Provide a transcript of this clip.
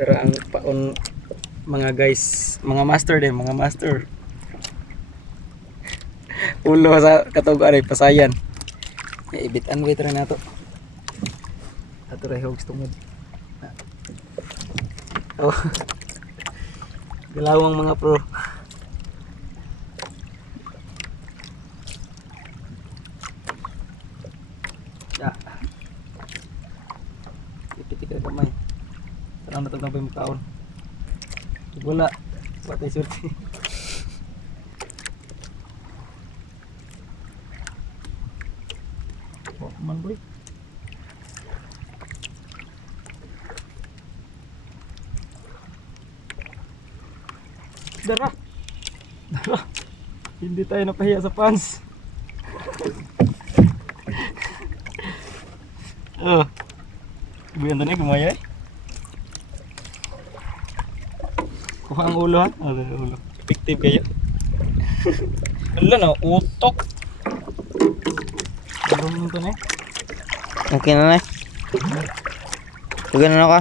Pero ang paon mga guys, mga master din, mga master. Ulo sa katog aray pasayan. Ibitan wait ra nato. Ato ra hogs tungod. Oh. Galawang mga pro. Ya. Titik ka kamay. Salamat ang tambay mo kaon. Wala. Patay surti. Oh, man boy. Dara. Dara. Hindi tayo napahiya sa fans. Oh. Ibu yang tadi kumaya. Kuha ang ulo ha. Ada ulo. Effective kayo. Wala na utok. Meron mo to na. Okay na na. Tugan na ka.